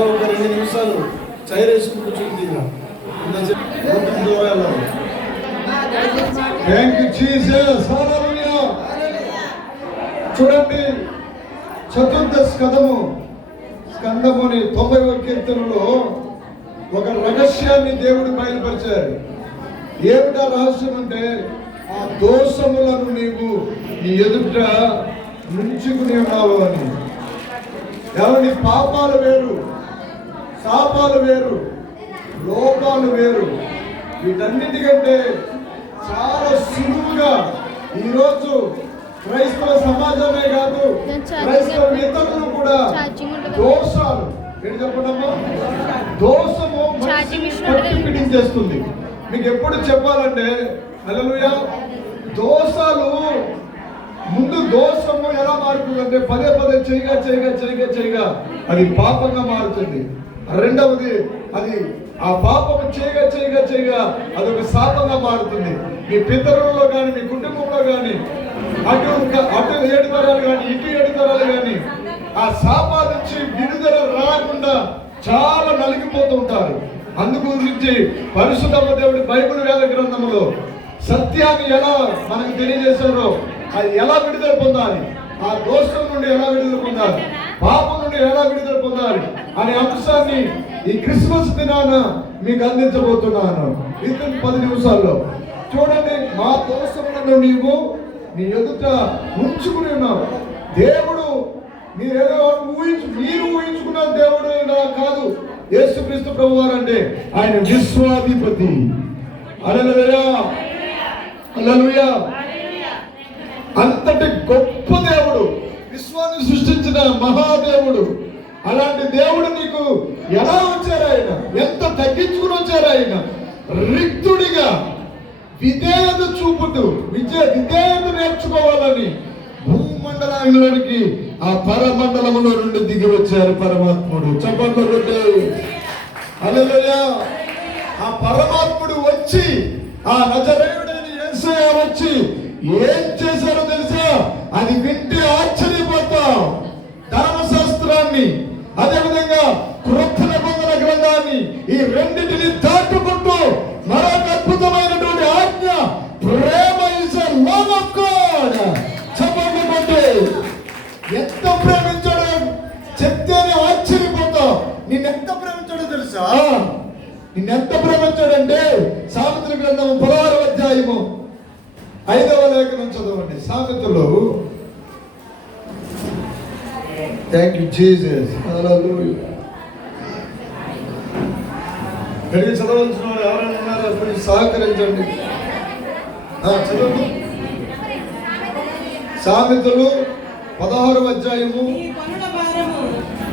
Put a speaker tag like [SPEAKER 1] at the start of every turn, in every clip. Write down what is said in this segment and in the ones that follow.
[SPEAKER 1] ఒక రెండు నిమిషాలు చైర్ వేసుకుని కూర్చుంది
[SPEAKER 2] చూడండి చతుర్థ స్కందము స్కందముని తొంభై ఒక కీర్తనలో ఒక రహస్యాన్ని దేవుడు బయలుపరిచారు ఏమిటా రహస్యం అంటే ఆ దోషములను నీవు నీ ఎదుట నుంచుకుని ఉన్నావు అని. ఎవరి పాపాలు వేరు శాపాలు వేరు లోపాలు వేరు. వీటన్నిటికంటే చాలా సులువుగా ఈరోజు క్రైస్తవ సమాజమే కాదు క్రైస్తవ ఇతరులు కూడా దోషాలు. ఏంటి చెప్పడమ్మా? దోషము
[SPEAKER 3] ఛార్జింగ్
[SPEAKER 2] మీకు ఎప్పుడు చెప్పాలంటే హల్లెలూయా దోషాలు ముందు దోషము ఎలా మారుతుందంటే పదే పదే చేయగా చేయగా చేయగా చేయగా అది పాపంగా మారుతుంది. రెండవది అది ఆ పాపము చేయగా చేయగా చేయగా అది ఒక శాపంగా మారుతుంది. మీ పితరుల్లో కానీ మీ కుటుంబంలో కానీ అటు అటు ఏడు తరాలు కానీ ఇటు ఏడు తరాలు కానీ ఆ శాపాల నుంచి విడుదల రాకుండా చాలా నలిగిపోతూ ఉంటారు. అందుకు గురించి పరిశుద్ధ దేవుడి బైబిల్ వేద గ్రంథంలో సత్యాన్ని ఎలా మనకు తెలియజేశారో అది ఎలా విడుదల పొందాలి? ఆ దోషం నుండి ఎలా విడుదల పొందాలి? పాపం నుండి ఎలా విడుదల పొందాలి? అనే అంశాన్ని ఈ క్రిస్మస్ దినాన మీకు అందించబోతున్నాను. ఇది పది నిమిషాల్లో. చూడండి మా దోషములను నీవు నీ ఎదుట ఉంచుకుని ఉన్నావు. దేవుడు మీరేదో ఊహించు మీరు ఊహించుకున్న దేవుడు ఇలా కాదు. యేసుక్రీస్తు ప్రభు వారు అంటే ఆయన విశ్వాధిపతి. అలలుయా అలలుయా అంతటి గొప్ప దేవుడు. విశ్వాన్ని సృష్టించిన మహాదేవుడు. అలాంటి దేవుడు నీకు ఎలా వచ్చారు ఆయన? ఎంత తగ్గించుకుని వచ్చారు ఆయన? రిక్తుడిగా విధేయత చూపుతూ విజయ విధేయత నేర్చుకోవాలని భూమండలానికి ఆ పరమండలంలో నుండి దిగి వచ్చారు పరమాత్ముడు. చెప్పండి కొట్టు. ఆ పరమాత్ముడు వచ్చి ఆ నజరేయుడైన యేసయ్య వచ్చి ఏం చేశారో తెలుసా? అది వింటే ఆశ్చర్యపోతాం. ధర్మశాస్త్రాన్ని అదేవిధంగా కృత నిబంధన గ్రంథాన్ని ఈ రెండింటిని దాటుకుంటూ మరొక అద్భుతమైనటువంటి ఆజ్ఞ ప్రేమ ఇస్ లవ్ ఆఫ్ గాడ్ చెప్పండి ఎంత ప్రేమించాడో చెప్తేనే ఆశ్చర్యపోతావు నిన్నెంత ప్రేమించాడో తెలుసా? నిన్నెంత ప్రేమించాడంటే సావిత్రి గ్రంథం పదహారు అధ్యాయము ఐదవ లేఖనం చదవండి. సామెతలు. థ్యాంక్ యూ జీసస్
[SPEAKER 1] గడికి చదవలసిన వారు ఎవరైనా ఉన్నారో? కొంచెం సహకరించండి.
[SPEAKER 2] చదవండి. సామెతలు పదహారు అధ్యాయము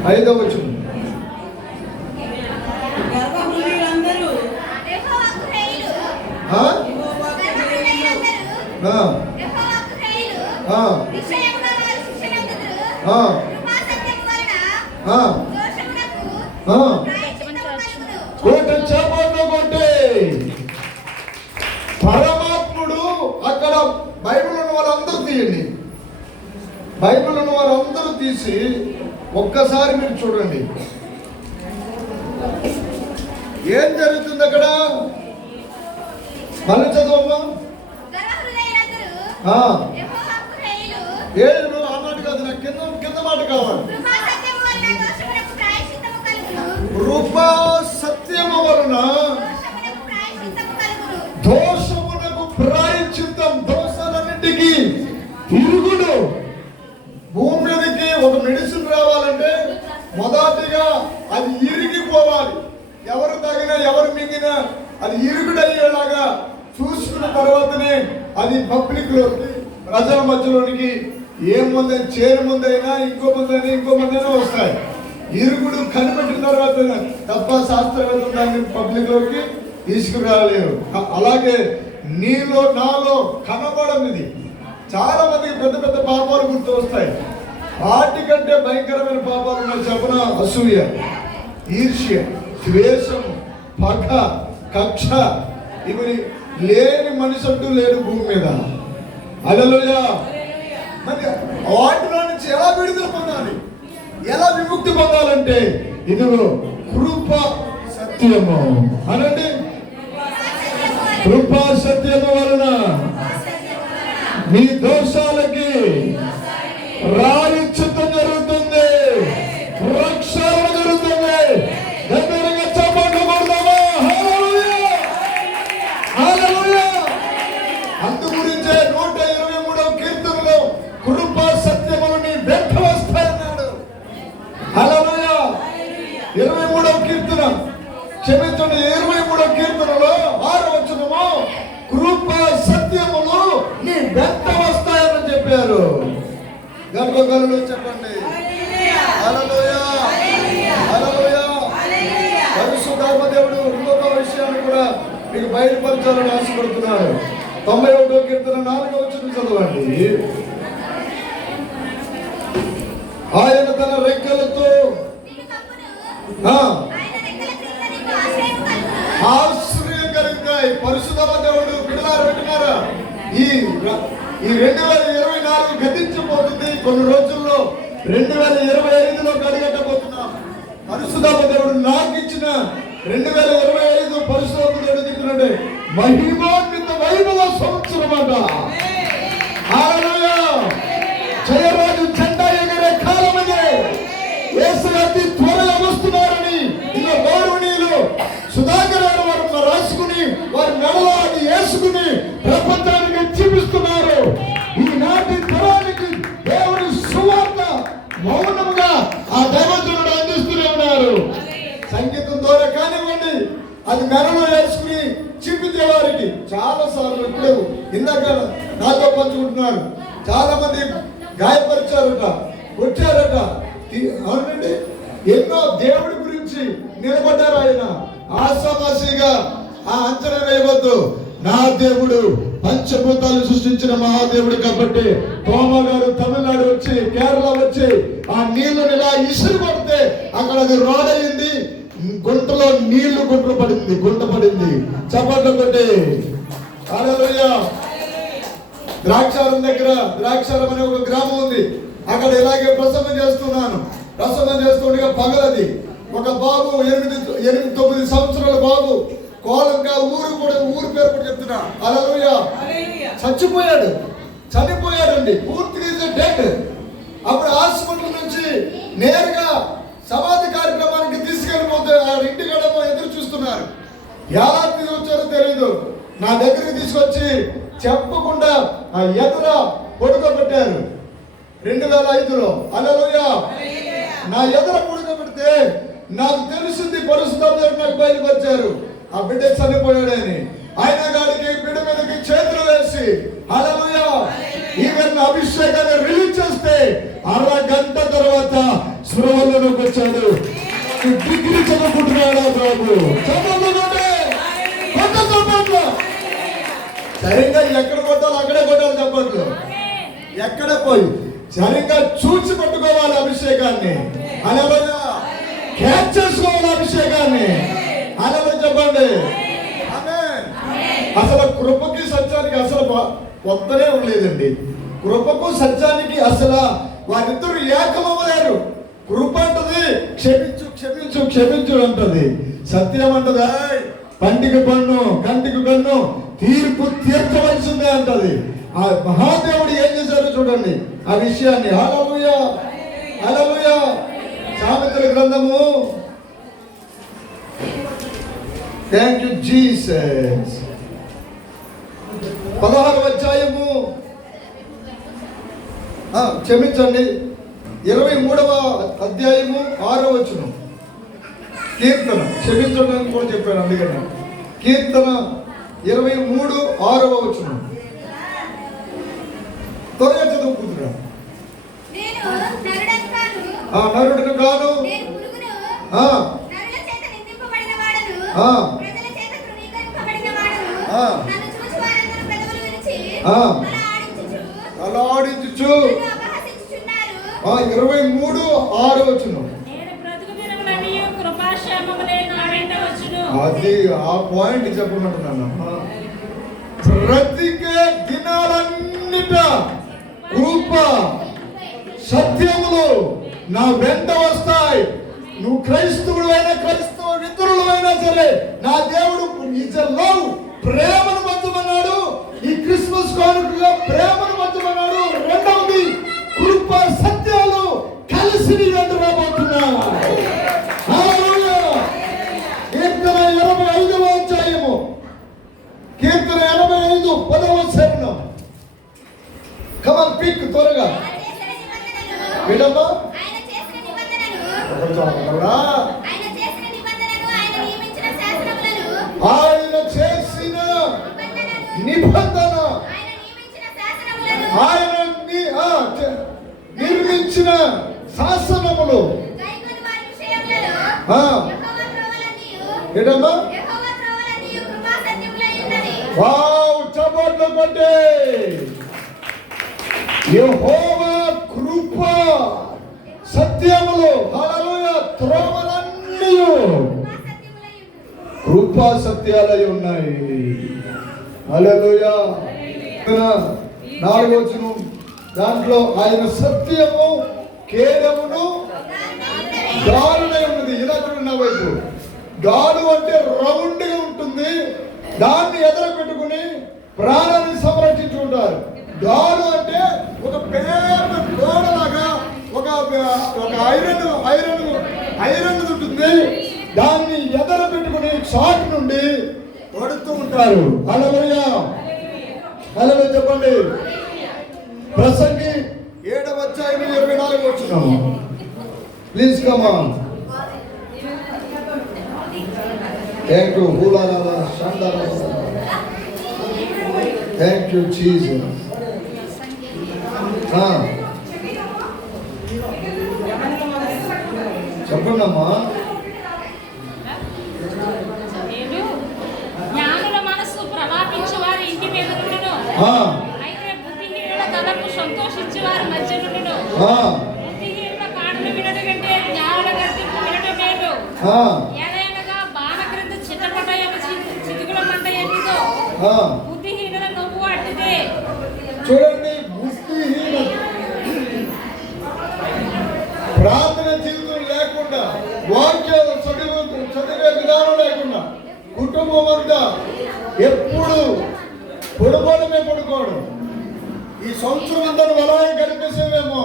[SPEAKER 2] ఐదవ వచనం.
[SPEAKER 4] గర్భహృదయులందరూ
[SPEAKER 2] కొట్టే. పరమాత్ముడు అక్కడ బైబిల్ ఉన్న వాళ్ళందరూ తీయండి. బైబిల్ ఉన్న వారందరూ తీసి ఒక్కసారి మీరు చూడండి. ఏం జరుగుతుంది అక్కడ? మళ్ళీ చదవమ్మా. 아 పబ్లిక్లోకి తీసుకురాలేరు. అలాగే నీలో నాలో కనబడనిది. చాలా మందికి పెద్ద పెద్ద పాపాలు గుర్తు వస్తాయి. వాటికంటే భయంకరమైన పాపాలు ఉన్నాయి. చెప్పన? అసూయ ఈర్ష్య ద్వేషము పగ కక్ష. ఇవి లేని మనిషి అంటూ లేడు భూమి మీద. అలలుయా మరి వాటిలో నుంచి ఎలా విడుదల పొందాలి? ఎలా విముక్తి పొందాలంటే ఇదిగో కృప సత్యము అనండి. కృపా సత్యము వలన మీ దోషాలకి రాయిచ్యుతం గర్భగలు చెప్పండి. పరిశుద్ధాత్మ దేవుడు ఇంకొక విషయాన్ని కూడా మీకు బయలుపరచాలని ఆశపడుతున్నాడు తొంభై ఒకటో కీర్తన నాలుగో వచ్చిన చదవండి. ఆయన తన రెక్కలతో
[SPEAKER 3] నిన్ను
[SPEAKER 2] ఆశ్రయం కలుగుతాయి పరిశుధమ దేవుడు బిడ్డలారు పెట్టినారా ఈ ఈ రెండు వేల ఇరవై నాలుగు గతించబోతుంది కొన్ని రోజుల్లో రెండు వేల ఇరవై ఐదులో కడిగట్టబోతున్నాం. పరిశుద్ధమ దేవుడు నాకు ఇచ్చిన రెండు వేల ఇరవై ఐదు పరిశుద్ధమ దేవుడు దిక్కునంటే మహిమాన్విత వైభవ సంవత్సరం అంట. జయరాజు హల్లెలూయా. ద్రాక్షారం దగ్గర ద్రాక్షారం అనే ఒక గ్రామం ఉంది. అక్కడ ఇలాగే ప్రసంగం చేస్తున్నాను. ప్రసంగం చేస్తుండగా పగలది. ఒక బాబు ఎనిమిది ఎనిమిది తొమ్మిది సంవత్సరాల బాబు కోలంగా ఊరు కూడా ఊరు పేరు కూడా చెప్తున్నా. అలలుయ చచ్చిపోయాడు. చనిపోయాడండి. పూర్తిగా డెడ్. అప్పుడు హాస్పిటల్ నుంచి నేరుగా సమాధి కార్యక్రమానికి తీసుకెళ్ళిపోతే ఆ ఇంటి గడప ఎదురు చూస్తున్నారు. ఎలా తీసుకొచ్చారో తెలియదు నా దగ్గరికి తీసుకొచ్చి చెప్పకుండా ఆ ఎదుర పడుకోబెట్టారు. రెండు వేల ఐదులో అలలోయ నా ఎదుర పడుకోబెడితే నాకు తెలిసింది పరిస్థితులు నాకు బయలుపరిచారు ఆ బిడ్డ చనిపోయాడని ఆయన గాడికి బిడ్డ మీదకి చేతులు వేసి అలలోయ ఈవెన్ అభిషేకాన్ని రిలీజ్ చేస్తే అరగంట తర్వాత స్పృహలోకి వచ్చాడు. డిగ్రీ చదువుకుంటున్నాడు బాబు? చదువుకుంటుంటే కొత్త చప్పట్లు సరిగ్గా ఎక్కడ కొట్టాలో అక్కడే కొట్టాలి చప్పట్లు ఎక్కడ పోయి? సరిగ్గా చూసి పట్టుకోవాలి అభిషేకాన్ని. అలలోయ. క్యాచ్ చేసుకోవాలి అభిషేకాన్ని. అలలో చెప్పండి. అసలు కృపకి సత్యానికి అసలు కొత్తనే ఉండలేదండి. కృపకు సత్యానికి అసలు వారిద్దరు ఏకమవ్వలేరు. కృప అంటది క్షమించు క్షమించు క్షమించు అంటది. సత్యం అంటది. కంటికి పన్ను కంటికి కన్ను తీర్పు తీర్చవలసిందే అంటది. ఆ మహాదేవుడు ఏం చేశారో చూడండి. ఆ విషయాన్ని. హల్లెలూయా! హల్లెలూయా! సామెతల గ్రంథము. థ్యాంక్ యూ జీసస్ పదహారు అధ్యాయము. క్షమించండి. ఇరవై మూడవ అధ్యాయము ఆరో వచ్చును కీర్తన. క్షమించడానికి కూడా చెప్పాను అందుకని. కీర్తన ఇరవై మూడు ఆరవ వచనం. త్వరగా చదువుకుంటున్నా
[SPEAKER 3] నేను నరుడను కాను.
[SPEAKER 2] ఆ నరుడిని కాను
[SPEAKER 3] నేను పురుగును.
[SPEAKER 2] అది ఆ పాయింట్ చెప్పమంటున్నాను ప్రతిక దినాలన్నిట కృప సత్యములు నా వెంట వస్తాయి. నువ్వు క్రైస్తవుడు అయినా క్రైస్తవ ఇతరులు అయినా సరే నా దేవుడు ఈజ్ లవ్ ప్రేమను పంచమన్నాడు. ఈ క్రిస్మస్ కానుకగా ప్రేమను పంచమన్నాడు. రెండవది కృప సత్యాలు కలిసి నీ వెంట రాబోతున్నా హల్లెలూయా. కీర్తన ఇరవై ఐదవ అధ్యాయము కీర్తన ఎనభై ఐదు పదవ శరణం. కమన్ పిక్ త్వరగా.
[SPEAKER 3] ఆయన చేసిన నిబంధనను
[SPEAKER 2] విడమా
[SPEAKER 3] ఆయన చేసిన
[SPEAKER 2] నిబంధన.
[SPEAKER 3] ఆయన
[SPEAKER 2] నిర్మించిన శాసనములు. విడమా
[SPEAKER 3] యెహోవా త్రోవలన్నీయు కృపా సత్యములై ఉన్నవి
[SPEAKER 2] వావ్ చప్పట్లు కొట్టే. యెహోవా కృప సత్యములు హల్లెలూయా త్రోవలన్నీ.
[SPEAKER 3] కృపా
[SPEAKER 2] సత్యాలై ఉన్నాయి. హల్లెలూయా. నాలుగో వచనం. దాంట్లో ఆయన సత్యము కేడమును దారుణై ఉన్నది. ఇలా చూడండి నా వైపు. దాడు అంటే రౌండ్ ఉంటుంది. దాన్ని ఎదర పెట్టుకుని ప్రాణాన్ని సంరక్షించుకుంటారు. గాడు అంటే ఒక పేద గోడలాగా ఒక ఒక ఐరన్ ఐరన్ ఐరన్ ఉంటుంది. దాన్ని ఎదర పెట్టుకుని షాక్ నుండి పడుతూ ఉంటారు. అలవయ్యా అలవ చెప్పండి. ప్రసంగి ఏడవ వచ్చాయి ఇరవై నాలుగు వచ్చినాము. ప్లీజ్ కమా థ్యాంక్ యూ హూలాలా షందాలా థ్యాంక్ యూ చీజ్ చెప్పండి అమ్మా
[SPEAKER 5] జ్ఞానుల మనస్సు ప్రలాపించు వారి ఇంటి మీద నుండును. అయితే బుద్ధిహీనుల తలకు సంతోషించు వారి మధ్య నుండును. బుద్ధిహీనుల పాటలు వినడం కంటే జ్ఞానుల గర్తింపు వినడం మేలు
[SPEAKER 2] ఆ,
[SPEAKER 5] ఏదైనగా బాణ క్రింద చిట్టపటయమ చితుకుల మంట ఎన్నిదో
[SPEAKER 2] ఆ.
[SPEAKER 5] బుద్ధిహీనుల నువ్వు అట్టిదే
[SPEAKER 2] చూడండి బుద్ధిహీన. ప్రార్థన జీవితం లేకుండా వాక్యాలు చదివే చదివే విధానం లేకుండా కుటుంబం అంతా ఎప్పుడు పడుకోవడమే పడుకోవడం ఈ సంవత్సరం అంతా నువ్వు అలాగే గడిపేసేవేమో.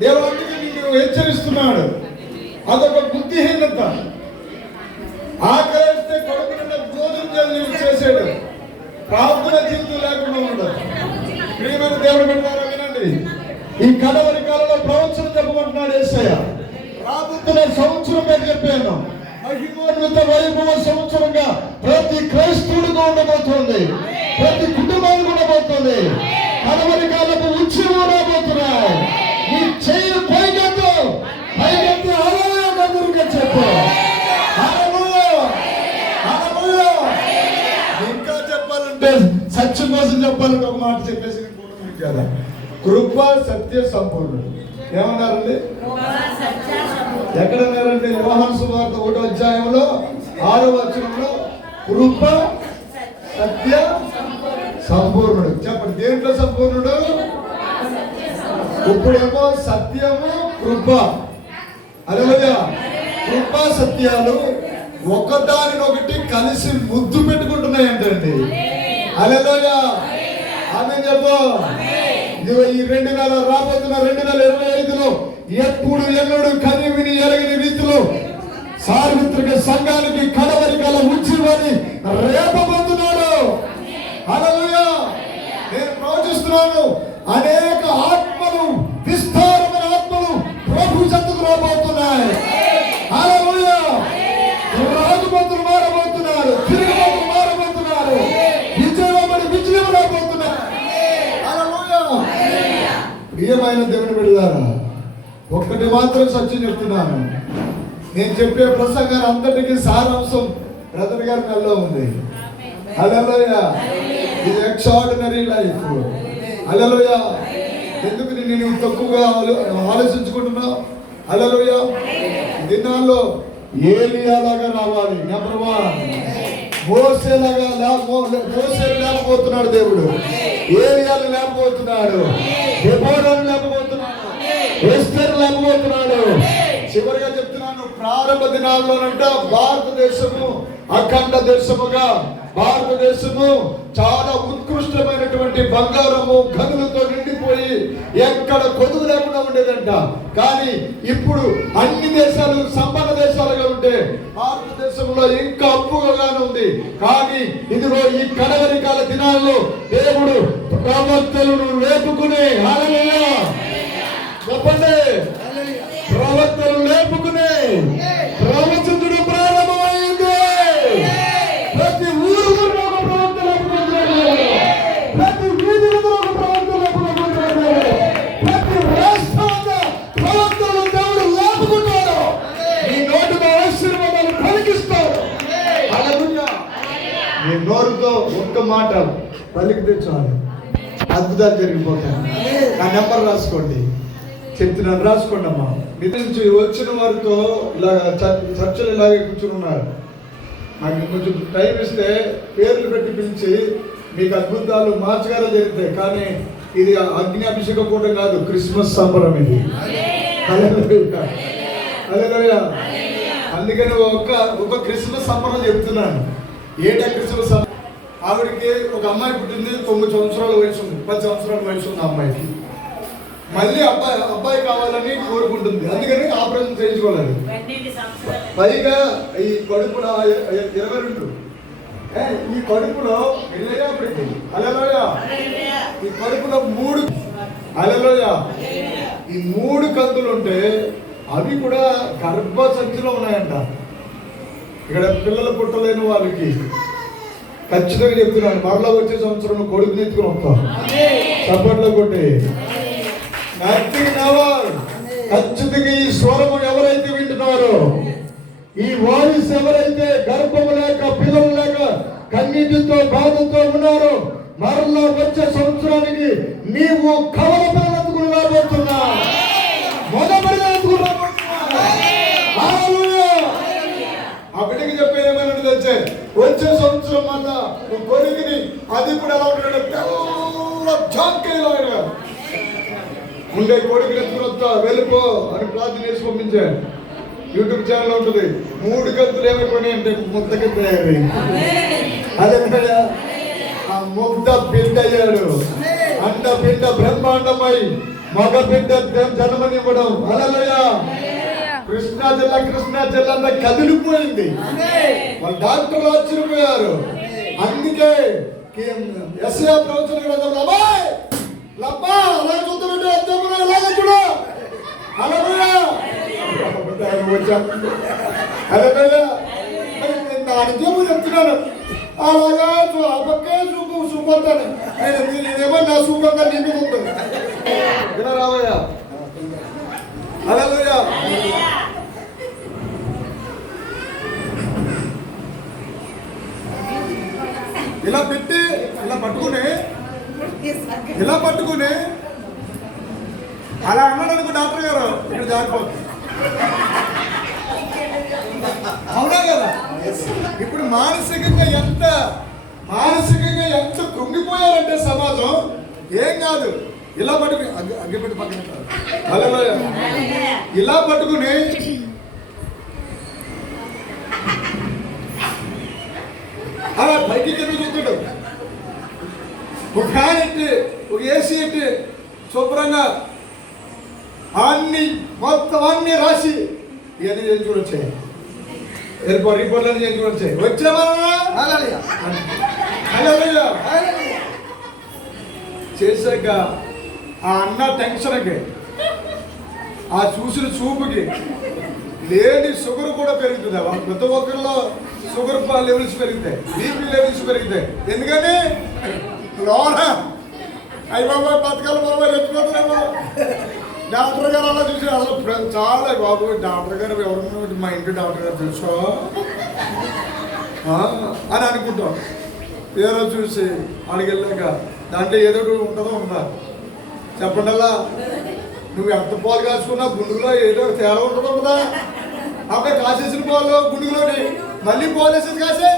[SPEAKER 2] దేవుడు అందుకే నీకు హెచ్చరిస్తున్నాడు. అదొక బుద్ధిహీనత. ఆకలిస్తే కొడుకు నిండా భోజనం చేసాడు ప్రార్థన జీవితం లేకుండా ఉండదు. ప్రియమైన దేవుడు పెట్టారా వినండి. ఈ కడవరి కాలంలో ప్రవచనం చెప్పమంటున్నాడు ఏసయ్య. రాబోతున్న సంవత్సరం మీద చెప్పాను మహిమోన్నత వైభవ సంవత్సరంగా ప్రతి క్రైస్తవుడిగా ఉండబోతోంది. ప్రతి కుటుంబానికి ఉండబోతోంది. కడవరి కాలపు చెప్పాలంటే ఒక మాట చెప్పేసి కదా కృప సత్య సంపూర్ణుడు. ఏమన్నారండి? ఎక్కడన్నారండి? వ్యవహార యోహాను సువార్త ఒకటో అధ్యాయంలో ఆరో వచనంలో కృప సత్య సంపూర్ణుడు. చెప్పండి దేంట్లో సంపూర్ణుడు? ఇప్పుడేమో సత్యము కృప. అలవగా కృప సత్యాలు ఒకదానినొకటి కలిసి ముద్దు పెట్టుకుంటున్నాయంటండి. అలెలోయా. ఆమె చెప్పు. ఇదిగో ఈ రెండు వేల రాబోతున్న రెండు వేల ఇరవై ఐదులో ఎప్పుడు ఎన్నడు కని విని ఎరగని రీతిలో సార్వత్రిక సంఘానికి కడవరి కల ఉచ్చివని రేపబోతున్నాడు అలలోయ నేను ప్రవచిస్తున్నాను అనేక ఆత్మలు విస్తారమైన ఆత్మలు ప్రభు చెంతకు రాబోతున్నాయి హల్లెలూయా రాజుమంతులు మారబోతున్నారు తిరుగుబాటులు మారబోతున్నారు విజయమని విజయం రాబోతున్నారు హల్లెలూయా ప్రియమైన దేవుని బిడ్డలారా ఒక్కటి మాత్రం సత్యం చెప్తున్నాను. నేను చెప్పే ప్రసంగాన్ని అంతటికి సారాంశం బ్రదర్ గారి మెల్లో ఉంది. హల్లెలూయా. ఇది ఎక్స్ట్రాడినరీ లైఫ్ హల్లెలూయా. ఎందుకు నిన్ను నువ్వు తక్కువగా ఆలో- ఆలోచించుకుంటున్నావు? హల్లెలూయా. దినాల్లో ఏలియాలాగా రావాలి. నెంబర్ వన్ మోసేలాగా మోసే లేకపోతున్నాడు దేవుడు. ఏరియాలు లేకపోతున్నాడు దెబోరాలు లేకపోతున్నాడు విస్తరలేకపోతున్నాడు చివరిగా చెప్తున్నాను ప్రారంభ దినాల్లోనంట భారతదేశము అఖండ దేశముగా భారతదేశము చాలా ఉత్కృష్టమైనటువంటి బంగారము గనులతో నిండిపోయి ఎక్కడ కొదువు లేకుండా ఉండేదంట. కానీ ఇప్పుడు అన్ని దేశాలు సంపన్న దేశాలుగా ఉంటే భారతదేశంలో ఇంకా అప్పుగానే ఉంది. కానీ ఇదిగో ఈ కడవరి కాల దినాల్లో దేవుడు ప్రవక్తలను లేపుకుని చెప్పండి. ప్రవక్తలు లేపుకుని మాట పలికితే చాలు అద్భుతాలు జరిగిపోతాయి. నా నెంబర్ రాసుకోండి. చెప్తున్నాను రాసుకోండి అమ్మా మీ నుంచి వచ్చిన వారితో ఇలాగ చర్చలు ఇలాగే కూర్చుని ఉన్నారు. నాకు కొంచెం టైం ఇస్తే పేర్లు పెట్టి పిలిచి మీకు అద్భుతాలు మార్చగానే జరుగుతాయి. కానీ ఇది అగ్ని అభిషేక కూడా కాదు క్రిస్మస్ సంబరం ఇది. అదే అందుకని ఒక ఒక క్రిస్మస్ సంబరం చెప్తున్నాను. ఏటా క్రిస్మస్ సంబరం? ఆవిడకి ఒక అమ్మాయి పుట్టింది తొమ్మిది సంవత్సరాల వయసు ఉంది పది సంవత్సరాల వయసు ఉంది అమ్మాయికి. మళ్ళీ అబ్బాయి అబ్బాయి కావాలని కోరుకుంటుంది. అందుకని ఆపరేషన్ చేయించుకోలేదు. పైగా ఈ కడుపులో ఇరవై రెండు. ఈ కడుపులో వెళ్ళగా పెట్టి అలలోయ. ఈ కడుపులో మూడు అలలోయ. ఈ మూడు కంతులు ఉంటే అవి కూడా గర్భ సంచిలో ఉన్నాయంట. ఇక్కడ పిల్లలు పుట్టలేని వాళ్ళకి. ఖచ్చితంగా చెప్తున్నాను. మరలా వచ్చే సంవత్సరం కొడుకుని ఎత్తుకుని వస్తాను చప్పట్లో కొట్టి. ఖచ్చితంగా ఈ స్వరము ఎవరైతే వింటున్నారో ఈ వాయిస్ ఎవరైతే గర్భము లేక పిల్లలు లేక కన్నీటితో బాధతో ఉన్నారో మరలా వచ్చే సంవత్సరానికి నీవు కవల పిల్లలు రాబోతున్నా మొదటి ఎత్తుకుని రాబోతున్నా హల్లెలూయా. ఆ బిడ్డకి చెప్పేది ఏమైనా వచ్చే వచ్చే సంవత్సరం కొడుకుని అది కూడా ఎలా ఉంటాడు తెల్ల ఉండే కొడుకుని ఎత్తుకుని వస్తా వెళ్ళిపో అని ప్రార్థన చేసి పంపించాను యూట్యూబ్ ఛానల్ ఉంటుంది. మూడు గంతులు ఏమైపోయినాయి అంటే ముద్దకి తయారై. అదే కదా? ఆ ముద్ద బిడ్డ అయ్యాడు. అండ బిడ్డ బ్రహ్మాండమై మగ బిడ్డ జన్మనివ్వడం. అలలయ. కృష్ణా జిల్లా కృష్ణా జిల్లా అంతా కదిలిపోయింది. వాళ్ళ డాక్టర్లు ఆశ్చర్యపోయారు. అందుకే ఎస్ఐ ప్రవచన అబ్బాయ్ లబ్బా అలా చూస్తుంటే అద్దములు ఇలాగ చూడు! దాని దేవుడు చెప్తున్నాను. అలాగా ఆ పక్కే చూపు చూపడతాను ఆయన నేనేమో నా చూపంగా నిండు ఉంటుంది. ఇలా రావయ్యా హల్లెలూయా ఇలా పెట్టి ఇలా పట్టుకుని ఇలా పట్టుకుని. అలా అన్నాడు అనుకో డాక్టర్ గారు ఇక్కడ జారిపోతుంది. అవునా కదా? ఇప్పుడు మానసికంగా ఎంత మానసికంగా ఎంత కృంగిపోయారంటే సమాజం ఏం కాదు. ఇలా పట్టుకుని అగ్గి అగ్గిపెట్టి పక్కన ఇలా పట్టుకుని అలా పైకి కింద ఒక ఎట్టి ఒక ఏసీ ఎట్టి శుభ్రంగా అన్ని మొత్తం అన్ని రాసి ఇవన్నీ చేయించుకుని వచ్చాయి. రిపోర్ట్ రిపోర్ట్లన్నీ చేయించుకుని వచ్చాయి. హల్లెలూయా. చేశాక ఆ అన్న టెన్షన్కి ఆ చూసిన చూపుకి లేని షుగర్ కూడా పెరుగుతుంది. ప్రతి ఒక్కరిలో షుగర్ లెవెల్స్ పెరుగుతాయి. బీపీ లెవెల్స్ పెరుగుతాయి. ఎందుకని? లోన. అయ్యి బాబాయ్ బతకాలి బాబాయ్ రెచ్చిపోతున్నాము డాక్టర్ గారు అలా చూసి అసలు చాలా బాబు డాక్టర్ గారు ఎవరు మా ఇంటి డాక్టర్ గారు తెలుసా? అని అనుకుంటాం. ఏదో చూసి అడిగెళ్ళాక దాంట్లో ఏదో ఒకటి ఉంటుందో ఉందా? చెప్పండి అలా నువ్వు ఎంత పాలు కాచుకున్నా గుండుగులో ఏదో తేడా ఉంటుందో కదా అప్పుడే కాసేసిన పాలు గుండుగులోని. మళ్ళీ పాలు వేసేసి కాసే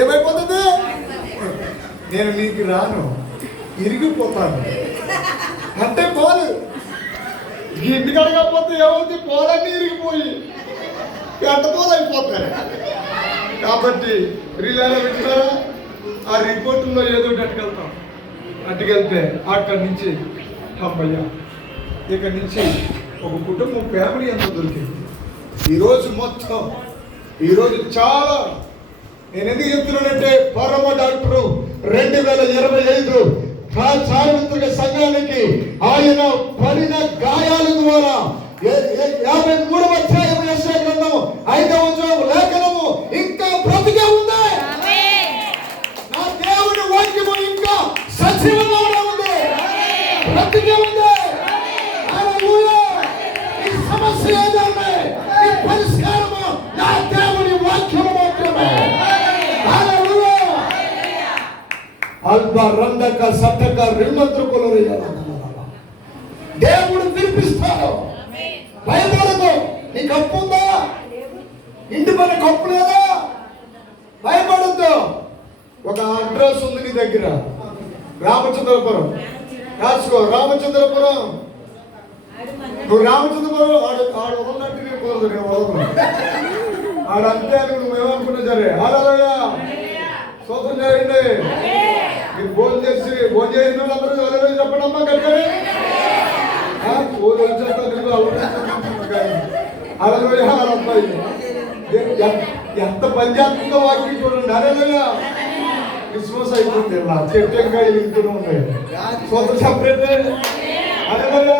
[SPEAKER 2] ఏమైపోతుంది? నేను నీకు రాను ఇరిగిపోతాను. అంటే పోదు. ఇంటికి అడగకపోతే ఏమవుతుంది పోలన్నీ ఇరిగిపోయి. ఎంత పోలు కాబట్టి రిలేలో పెట్టినారా ఆ రిపోర్టుల్లో ఏదో ఒకటి అట్టుకెళ్తాం అట్టుకెళ్తే అక్కడి నుంచి అమ్మయ్య ఇక్కడి నుంచి ఒక కుటుంబం ఫ్యామిలీ ఎంత దొరికింది. ఈరోజు మొత్తం ఈరోజు చాలా. నేను ఎందుకు చెప్తున్నానంటే పరమ డాక్టరు రెండు వేల ఇరవై ఐదు సార్వత్రిక సంఘానికి ఆయన పడిన గాయాల ద్వారా యాభై మూడవ రంగక సత్తక సట్టక రిల్మంత్రుకులు దేవుడు వినిపిస్తాడు. భయపడదు నీకు అప్పు ఉందా? ఇంటి పని కప్పు లేదా? భయపడద్దు. ఒక అడ్రస్ ఉంది నీ దగ్గర. రామచంద్రపురం. రాసుకో రామచంద్రపురం. నువ్వు రామచంద్రపురం ఆడు ఆడు ఉన్నట్టు నేను కోరదు నేను వదలను ఆడంతే నువ్వు ఏమనుకున్నా సరే. ఆడాలయ్యా సోదరు చేయండి మీరు భోజనం చేసి భోజనం చేసిన వాళ్ళందరూ అలలు చెప్పండి అమ్మా కట్టుకొని అలలోయ అబ్బాయి ఎంత పని వాక్యం చూడండి. అలలోయ క్రిస్మస్ అయిపోతుంది ఇలా చెట్టంగా వెలుగుతూనే ఉంది సొంత సపరేట్. అలలోయ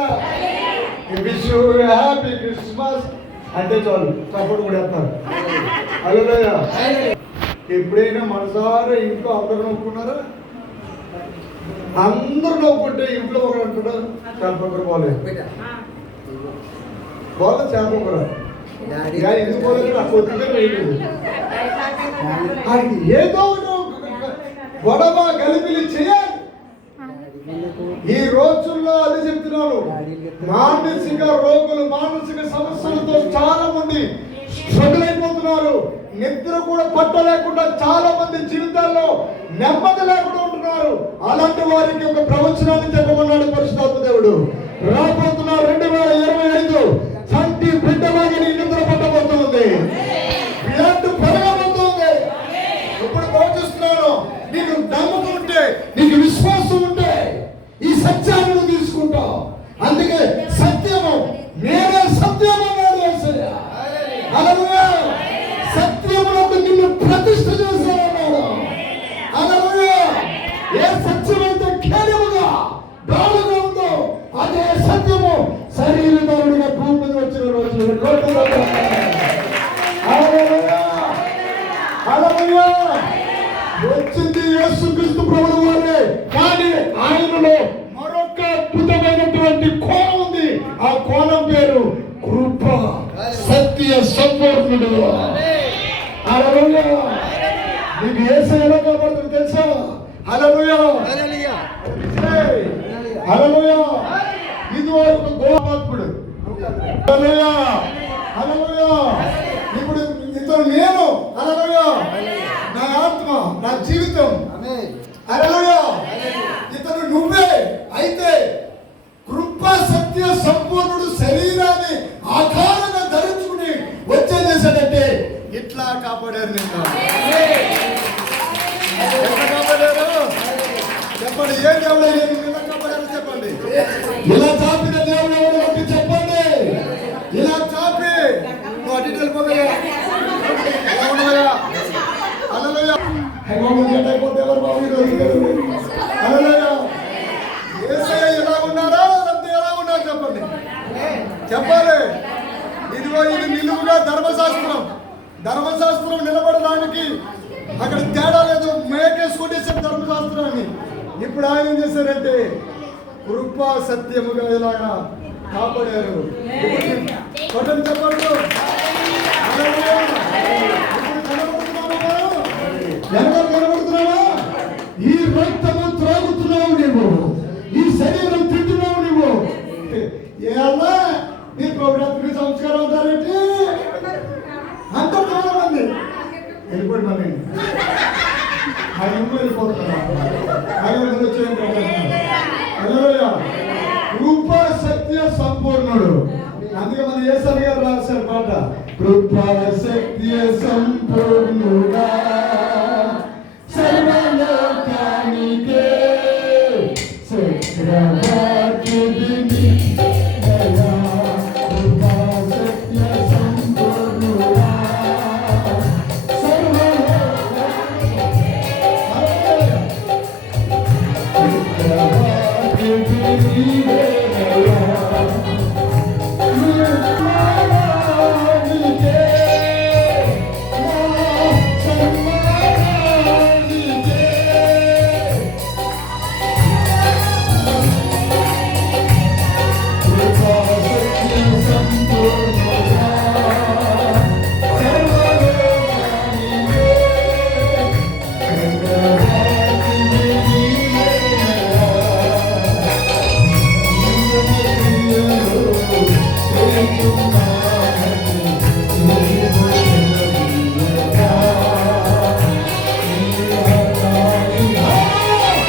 [SPEAKER 2] విష్ హ్యాపీ క్రిస్మస్ అంటే చాలు సపోర్ట్ కూడా వేస్తారు అలలోయ ఎప్పుడైనా మనసారా ఇంట్లో అందరూ నవ్వుకున్నారా? అందరూ నవ్వుకుంటే ఇంట్లో ఒకరు అంటాడు చేపకూర పోలేదు పోలే. చేపకూర ఎందుకు పోలేదు ఏదో గొడవ గలిపిలి చేయాలి. ఈ రోజుల్లో అది చెప్తున్నాను. మానసిక రోగులు మానసిక సమస్యలతో చాలా మంది స్ట్రగుల్ అయిపోతున్నారు. నిద్ర కూడా పట్టలేకుండా చాలా మంది జీవితాల్లో నెమ్మది లేకుండా రాబోతున్నారు అలాంటి వారికి ఒక ప్రవచనాన్ని చెప్పమన్నాడు పరిశుధాత్మ దేవుడు. రాబోతున్నారు రెండు వేల ఇరవై ఐదు చంటి బిడ్డలాగా నీ నిద్ర పట్టబోతుంది. బ్లడ్ పెరగబోతుంది. ఇప్పుడు ప్రవచిస్తున్నాను నీకు నమ్మకం ఉంటే నీకు విశ్వాసం ఉంటే ఈ సత్యాన్ని నువ్వు తీసుకుంటావు. అందుకే సత్యము నేనే సత్యం అన్నాడు సత్యములకు నిన్ను ప్రతిష్ఠ చేశానన్నాడు హల్లెలూయా. ఏ సత్యమైతే కేవలముగా గాలుగా ఉందో అదే సత్యము శరీరధారుడిగా భూమి మీద వచ్చిన రోజు. వచ్చింది యేసుక్రీస్తు ప్రభువు వారే కానీ ఆయనలో మరొక అద్భుతమైనటువంటి కోణం ఉంది. ఆ కోణం పేరు కృప సత్య సంపూర్ణుడు. నీకు ఏసై ఎలా కనబడుతుంది తెలుసా? ఇది ఒక గోపాత్ముడు. ఇప్పుడు ఇతను నేను. హల్లెలూయా. నా ఆత్మ నా జీవితం. హల్లెలూయా. ఇతను నువ్వే. అయితే కృప సత్య సంపూర్ణుడు శరీరాన్ని ఆకారంగా ధరించుకుని వచ్చేం చేశాడంటే ఇట్లా కాపాడారు నిన్న. చెప్పండి. ఏ దేవుడు చెప్పండి. ఇలా చాపిన దేవుడు ఒకటి చెప్పండి. ఇలా చాపి. అటు అలలోయ అయిపోతే ఎవరు బాబు ఎలా ఉన్నారా లేకపోతే ఎలా ఉన్నారు చెప్పండి. చెప్పాలి. ఇదిగో ఇది నిలువుగా ధర్మశాస్త్రం. ధర్మశాస్త్రం నిలబడడానికి అక్కడ తేడా లేదు. మేకేసి కొట్టేసారు ధర్మశాస్త్రాన్ని. ఇప్పుడు ఆయన ఏం చేశారంటే కృప సత్యముగా ఇలాగా కాపాడారు. చెప్పండి. see